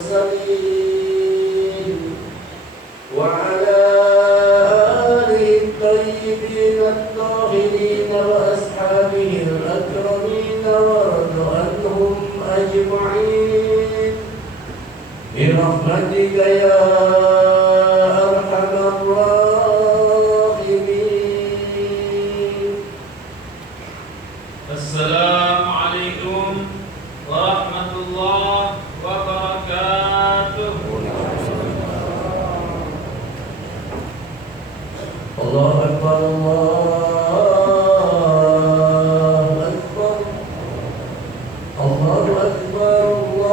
المرسلين وعلى آله الطيبين الطاهرين وأصحابه الأكرمين وارض عنهم أجمعين برحمتك يا أرحم الراحمين. السلام عليكم ورحمة الله وبركاته. الله أكبر الله أكبر الله أكبر الله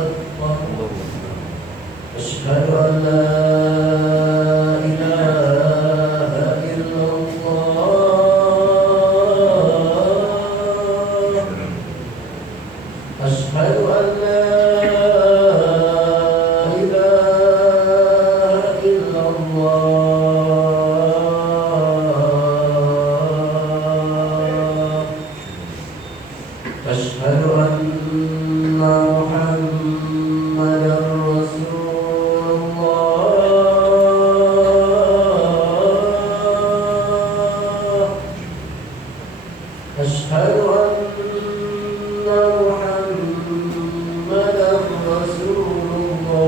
أكبر. أشهد أن لا إله إلا الله. أشهد أن لا إله إلا الله. أشهد أن محمدا رسول الله. أشهد أن محمدا رسول الله.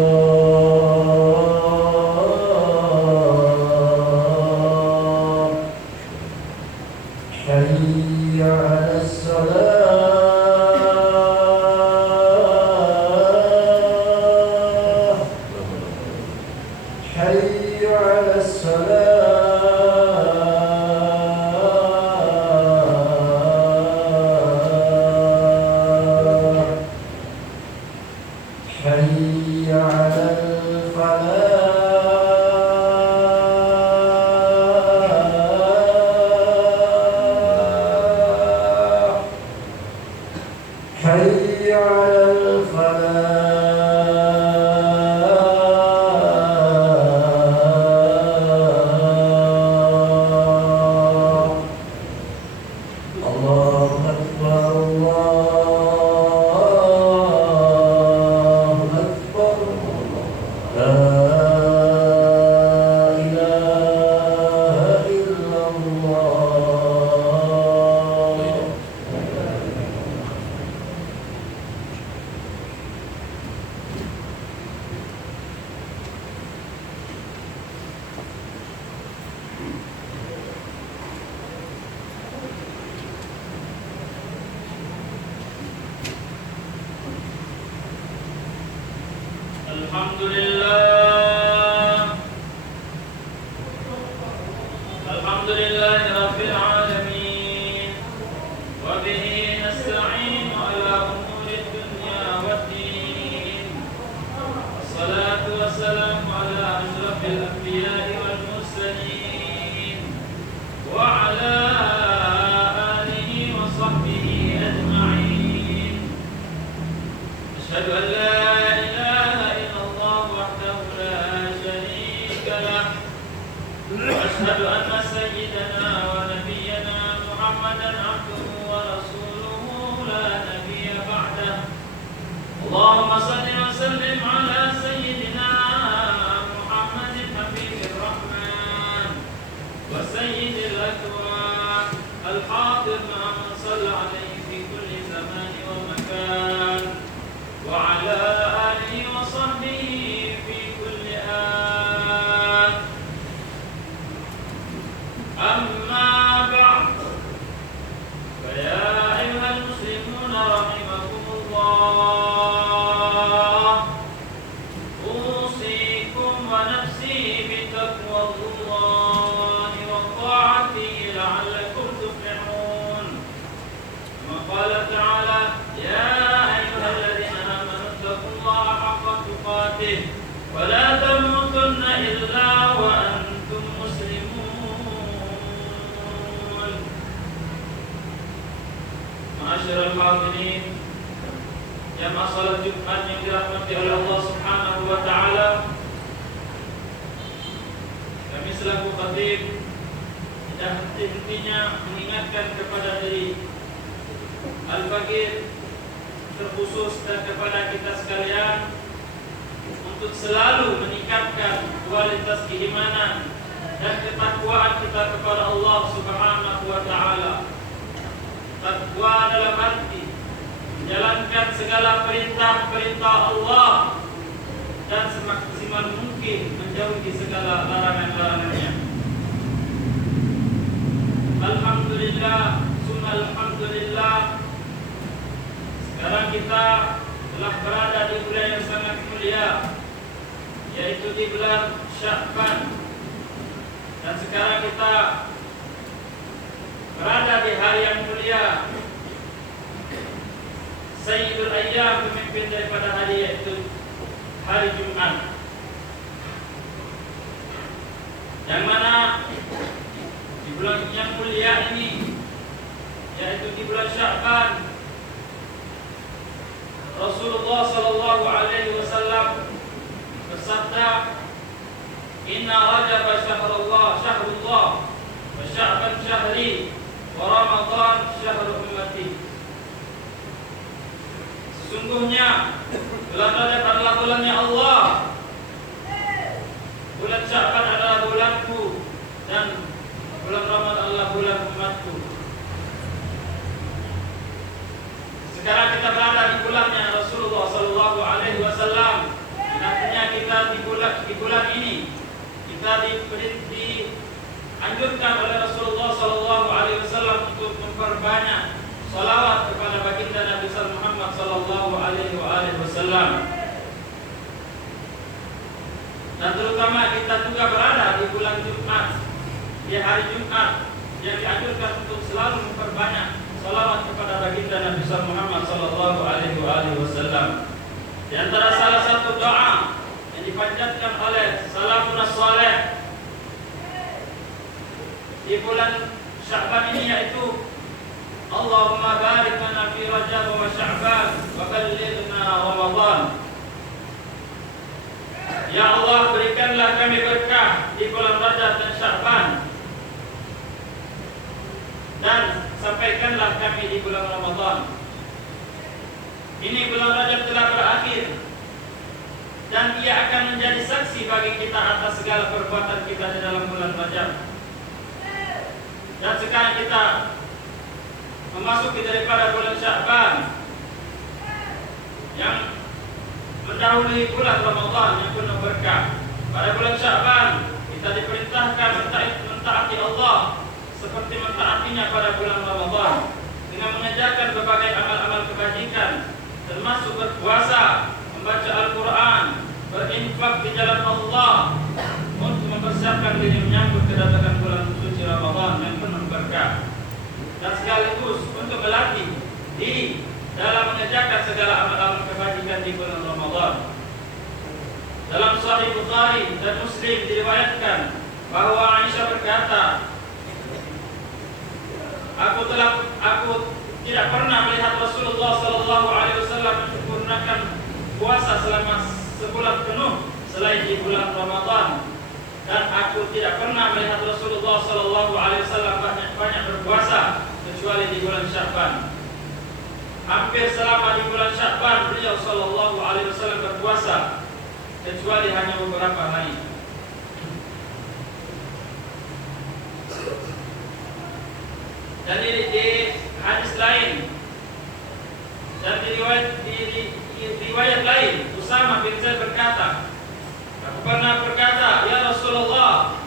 حي على الصلاة. حي على الصلاة. حي على الفلاح. حي على الفلاح. الله أكبر الله أكبر. لا إله إلا الله. الحمد لله الحمد لله رب العالمين، وبه نستعين على أمور الدنيا والدين. الصلاة والسلام على أشرف الأنبياء والمرسلين وعلى آله وصحبه أجمعين. أشهد أن لا إله إلا الله وحده لا شريك له، وأشهد أن سيدنا ونبينا محمدا عبده ورسوله لا نبي بعده. اللهم صل وسلم على سيدنا محمد حبيب الرحمن وسيد الأكوان الحاضر مع من صلى عليه في كل زمان ومكان، وعلى آله وصحبه في كل آن. أما بعد، فيا أيها المسلمون رحمكم الله، أوصيكم ونفسي بتقوى الله وطاعته لعلكم تفلحون. كما قال تعالى: يا أيها الذين آمنوا اتقوا الله حق تقاته ولا تموتن إلا وأنتم مسلمون. معاشر الحاضرين yang salat Jumat yang dirahmati oleh Allah Subhanahu wa taala, kami selaku khatib dan henti-hentinya mengingatkan kepada diri Al-Fakir terkhusus dan kepada kita sekalian untuk selalu meningkatkan kualitas keimanan dan ketakwaan kita kepada Allah Subhanahu wa taala. Takwa dalam arti menjalankan segala perintah-perintah Allah dan semaksimal mungkin menjauhi segala larangan-larangannya. Alhamdulillah, summa alhamdulillah. Sekarang kita telah berada di bulan yang sangat mulia, yaitu di bulan Sya'ban. Dan sekarang kita berada di hari yang mulia, Sayyidul Ayyam, pemimpin daripada hari, yaitu hari Jumat, yang mana di bulan yang mulia ini, yaitu di bulan Sya'ban, Rasulullah sallallahu alaihi wasallam bersabda, "Inna Rajab syahrullah, wa Sya'ban syahri, wa Ramadan syahru ummati." Sesungguhnya bulan Rajab adalah bulannya Allah, bulan Sya'ban adalah bulanku, dan bulan Ramadan adalah bulan umatku. Sekarang kita berada di bulannya Rasulullah sallallahu alaihi wasallam. Artinya kita di bulan ini kita dianjurkan oleh Rasulullah sallallahu alaihi wasallam untuk memperbanyak salawat kepada baginda Nabi Muhammad sallallahu alaihi wasallam. Dan terutama kita juga berada di bulan Jumat, di hari Jumat, yang dianjurkan untuk selalu memperbanyak salawat kepada baginda Nabi Muhammad sallallahu alaihi wasallam. Di antara salah satu doa yang dipanjatkan oleh salafun saleh di bulan Sya'ban ini, yaitu Allahumma barik lana fi Rajab wa Sya'ban wa ballighna Ramadan. Ya Allah, berikanlah kami berkah di bulan Rajab dan Sya'ban, dan sampaikanlah kami di bulan Ramadan. Ini bulan Rajab telah berakhir, dan ia akan menjadi saksi bagi kita atas segala perbuatan kita di dalam bulan Rajab. Dan sekarang kita memasuki daripada bulan Sya'ban yang mendahului bulan Ramadan yang penuh berkah. Pada bulan Sya'ban kita diperintahkan mentaati Allah seperti mentaatinya pada bulan Ramadan, dengan mengerjakan berbagai amal-amal kebajikan, termasuk berpuasa, membaca Al-Quran, berinfak di jalan Allah, untuk mempersiapkan diri menyambut kedatangan bulan suci Ramadan yang penuh berkah, dan sekaligus untuk melatih diri dalam mengerjakan segala amal-amal kebajikan di bulan Ramadan. Dalam Sahih Bukhari dan Muslim diriwayatkan bahwa Aisyah berkata, Aku tidak pernah melihat Rasulullah sallallahu alaihi wasallam menyempurnakan puasa selama sebulan penuh selain di bulan Ramadan, dan aku tidak pernah melihat Rasulullah sallallahu alaihi wasallam banyak berpuasa kecuali di bulan Sya'ban. Hampir selama di bulan Sya'ban beliau sallallahu alaihi wasallam berpuasa, kecuali hanya beberapa hari. Dan di hadis lain dan di riwayat lain, Usama bin Zaid berkata, aku pernah berkata, ya Rasulullah,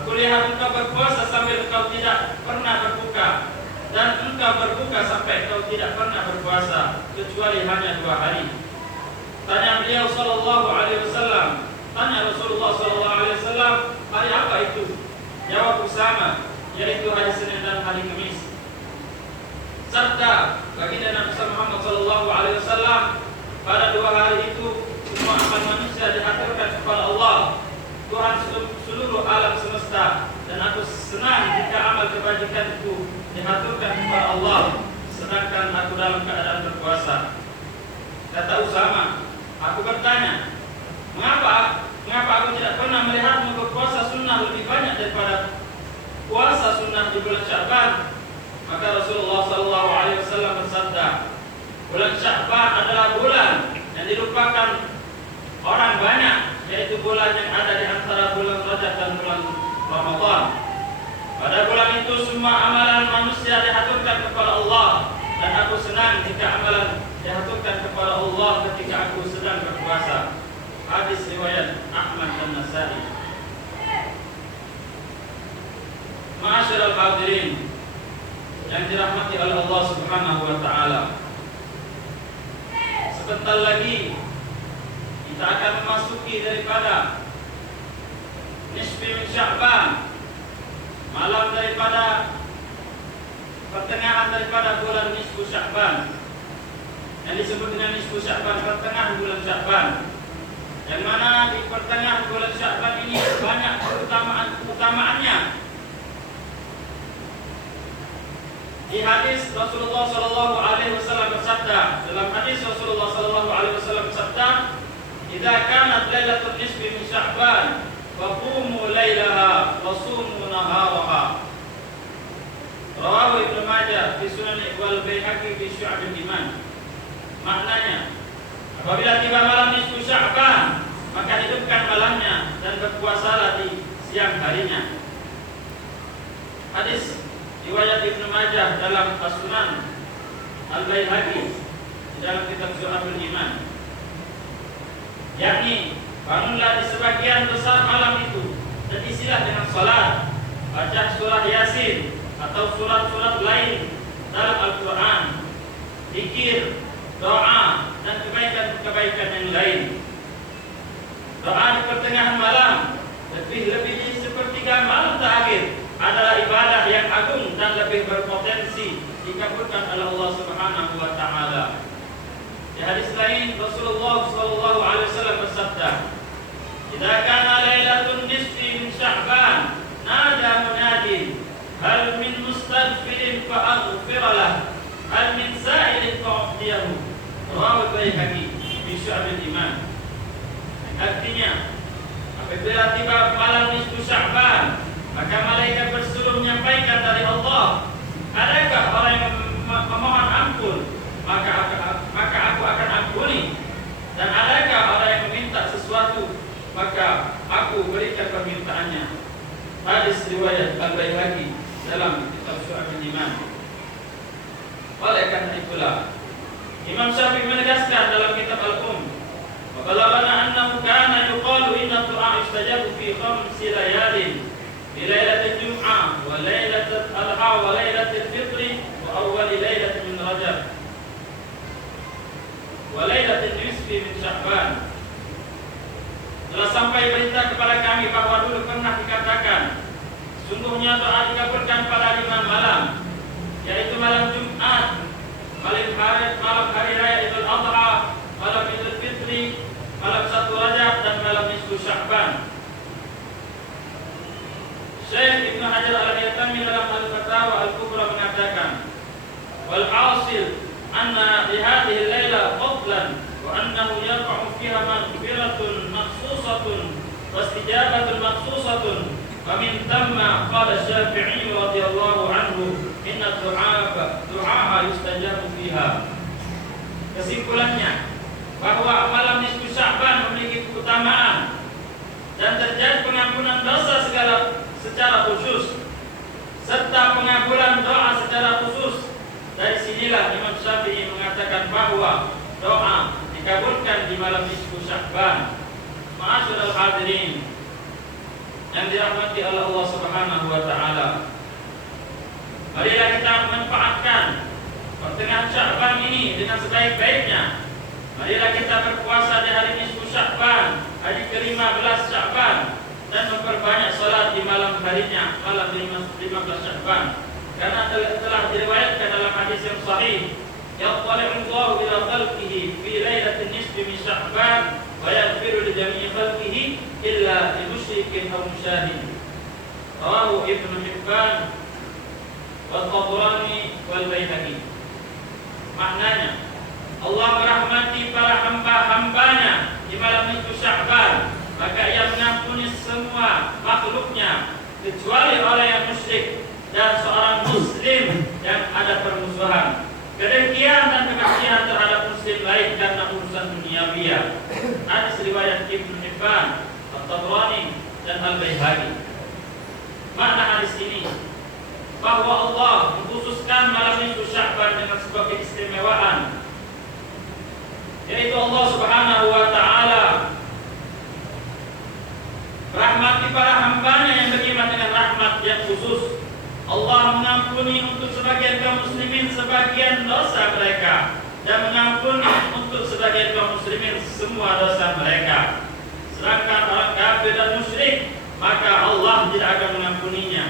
aku lihat engkau berpuasa sambil engkau tidak pernah berbuka, dan engkau berbuka sampai engkau tidak pernah berpuasa, kecuali hanya 2 hari. Tanya beliau sallallahu alaihi wasallam, tanya Rasulullah sallallahu alaihi wasallam, hari apa itu? Jawab Usama, yaitu hari Senin dan hari Kamis. Sabda baginda Nabi Muhammad sallallahu alaihi wasallam, pada 2 hari itu semua amal manusia diaturkan kepada Allah, Tuhan seluruh alam semesta, dan aku senang jika amal kebajikan itu diaturkan kepada Allah, sedangkan aku dalam keadaan berpuasa. Kata Usama, aku bertanya, mengapa aku tidak pernah melihatmu berpuasa sunnah lebih banyak daripada puasa sunnah di bulan Sya'ban, maka Rasulullah SAW bersabda, bulan Sya'ban adalah bulan yang dilupakan orang banyak, yaitu bulan yang ada di antara bulan Rajab dan bulan Ramadan. Pada bulan itu semua amalan manusia dihaturkan kepada Allah, dan aku senang jika amalan dihaturkan kepada Allah ketika aku sedang berpuasa. Hadis riwayat Ahmad dan Nasa'i. Ma'asyiral hadirin yang dirahmati oleh Allah Subhanahu wa taala. Sebentar lagi kita akan memasuki daripada nisfi min Sya'ban, malam daripada pertengahan daripada bulan nisfu Sya'ban, yang disebut dengan nisfu Sya'ban, pertengahan bulan Sya'ban, yang mana di pertengahan bulan Sya'ban ini banyak keutamaannya. Di hadis Rasulullah sallallahu alaihi wasallam bersabda, dalam hadis Rasulullah sallallahu alaihi wasallam bersabda, "Idza kanat lailatul nisfi min Sya'ban, faqumu lailaha wa sumu naharaha." Rawahu Ibnu Majah fi Sunan wal Baihaqi fi Syu'abul Iman. Maknanya, apabila tiba malam nisfu Sya'ban, maka hidupkan malamnya dan berpuasalah di siang harinya. Hadis riwayat Ibnu Majah dalam As-Sunan Al-Baihaqi di dalam kitab Syu'abul Iman. Yakni, bangunlah di sebagian besar malam itu dan isilah dengan salat, baca surah Yasin atau surat-surat lain dalam Al-Quran, zikir, doa, dan kebaikan-kebaikan yang lain. Doa di pertengahan malam, lebih-lebih di sepertiga malam terakhir, adalah ibadah yang agung dan lebih berpotensi dikabulkan oleh Allah Subhanahu wa taala. Di hadis lain Rasulullah sallallahu alaihi wasallam bersabda, "Idza kana lailatul nisfi min Sya'ban, nada munadin, hal min mustaghfirin fa aghfir lah, hal min sa'ilin fa u'tiyahu." Rawahu Baihaqi fi Syu'abul Iman. Artinya, apabila tiba malam nisfu Sya'ban, maka malaikat berseru menyampaikan dari Allah, adakah orang yang memohon ampun, maka aku akan ampuni, dan adakah orang yang meminta sesuatu, maka aku berikan permintaannya. Hadis riwayat Al-Baihaqi dalam kitab Syu'abul Iman. Oleh karena itulah Imam Syafi'i menegaskan dalam kitab Al-Um, wa balagana annahu kana yuqalu inna du'a yustajabu fi khamsi layalin, di lailatul Jum'ah wa lailatul Adha wa lailatul Fitri wa awwal lailatin min Rajab wa lailatul nisfi min Sya'ban. Telah sampai berita kepada kami bahwa dulu pernah dikatakan, sungguhnya doa dikabulkan pada 5 malam, yaitu malam Jumat, malam hari raya Idul Adha, malam Idul Fitri, malam 1 Rajab, dan malam nisfu Sya'ban. Syekh Ibnu Hajar Al-Haytami dalam Al-Fatawa Al-Kubra mengatakan, wal hasil anna li hadhihi al-laila fadlan wa annahu yarfa'u fiha maghfiratun makhsusatun wa istijabatun makhsusatun, wa min thamma qala Syafi'i radhiyallahu anhu inna du'a yustajabu fiha. Kesimpulannya, bahwa malam nisfu Sya'ban memiliki keutamaan dan terjadi pengampunan dosa secara khusus serta pengabulan doa secara khusus. Dari sinilah Imam Syafi'i mengatakan bahwa doa dikabulkan di malam nisfu Sya'ban. Ma'asyiral hadirin yang dirahmati oleh Allah Subhanahu wa taala, marilah kita manfaatkan pertengahan Sya'ban ini dengan sebaik-baiknya. Marilah kita berpuasa di hari nisfu Sya'ban, hari ke-15 Sya'ban, dan memperbanyak salat di malam harinya, malam 15 Sya'ban. Karena telah diriwayatkan dalam hadis yang sahih, yattali'u Allahu ila khalqihi fi lailatin nisfi min Sya'ban wa yaghfiru li jami'i khalqihi illa li musyrikin aw musyahid. Rawahu Ibnu Hibban wa Tabrani wal Baihaqi. Maknanya, Allah merahmati para hamba-hambanya di malam nisfu Sya'ban, maka Ia mengampuni semua makhluknya kecuali orang yang musyrik dan seorang muslim yang ada permusuhan. Kedengkian dan kebencian terhadap muslim lain karena urusan duniawiya. Hadis riwayat Ibnu Hibban, At-Tabrani dan Al-Baihaqi. Makna hadis ini bahwa Allah mengkhususkan malam nisfu Sya'ban dengan sebuah keistimewaan, yaitu Allah Subhanahu wa taala rahmati para hambanya yang beriman dengan rahmat yang khusus. Allah mengampuni untuk sebagian kaum muslimin sebagian dosa mereka dan mengampuni untuk sebagian kaum muslimin semua dosa mereka. Sedangkan orang kafir dan musyrik, maka Allah tidak akan mengampuninya.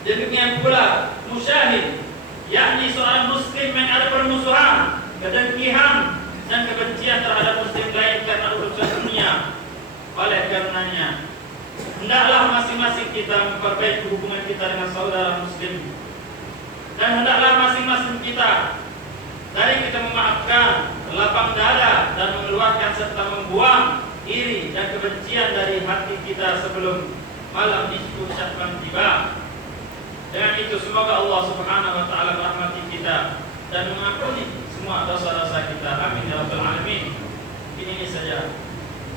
Demikian pula musyahid, yakni seorang muslim yang ada permusuhan, kedengkian dan kebencian terhadap muslim lain karena urusan dunia. Oleh karenanya, hendaklah masing-masing kita memperbaiki hubungan kita dengan saudara muslim, dan hendaklah masing-masing kita dari kita memaafkan, lapang dada dan mengeluarkan serta membuang iri dan kebencian dari hati kita sebelum malam nisfu Sya'ban tiba. Dengan itu semoga Allah Subhanahu wa taala merahmati kita dan mengampuni semua dosa-dosa kita. Amin ya rabbal alamin. Ini saja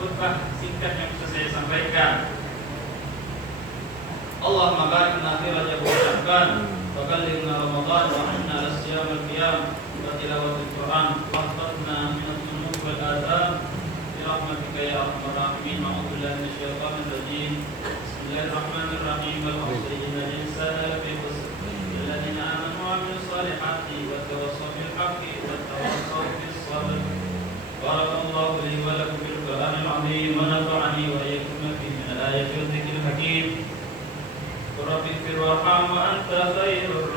khutbah singkat yang bisa saya sampaikan. Allahumma barik lana fi Rajab wa Sya'ban wa ballighna Ramadan wa anna al-siyam al-qiyam wa tilawatul Quran wa ihfazna min adh-dhunub wal atham bi rahmatika ya arhamar rahimin. A'udzu billahi minasyaitonir rajim. Bismillahirrahmanirrahim. Wal 'asri innal insana lafi khusr illa alladziina aamanu wa 'amilus salihati wa tawassaw bil haqqi wa tawassaw bis sabr. Barakallahu li wa lakum bil Qur'anil 'azim wa nafa'ani wa iyyakum bihi min al-ayati wa dhikril hakim. Rabbi firwarham wa anta khairur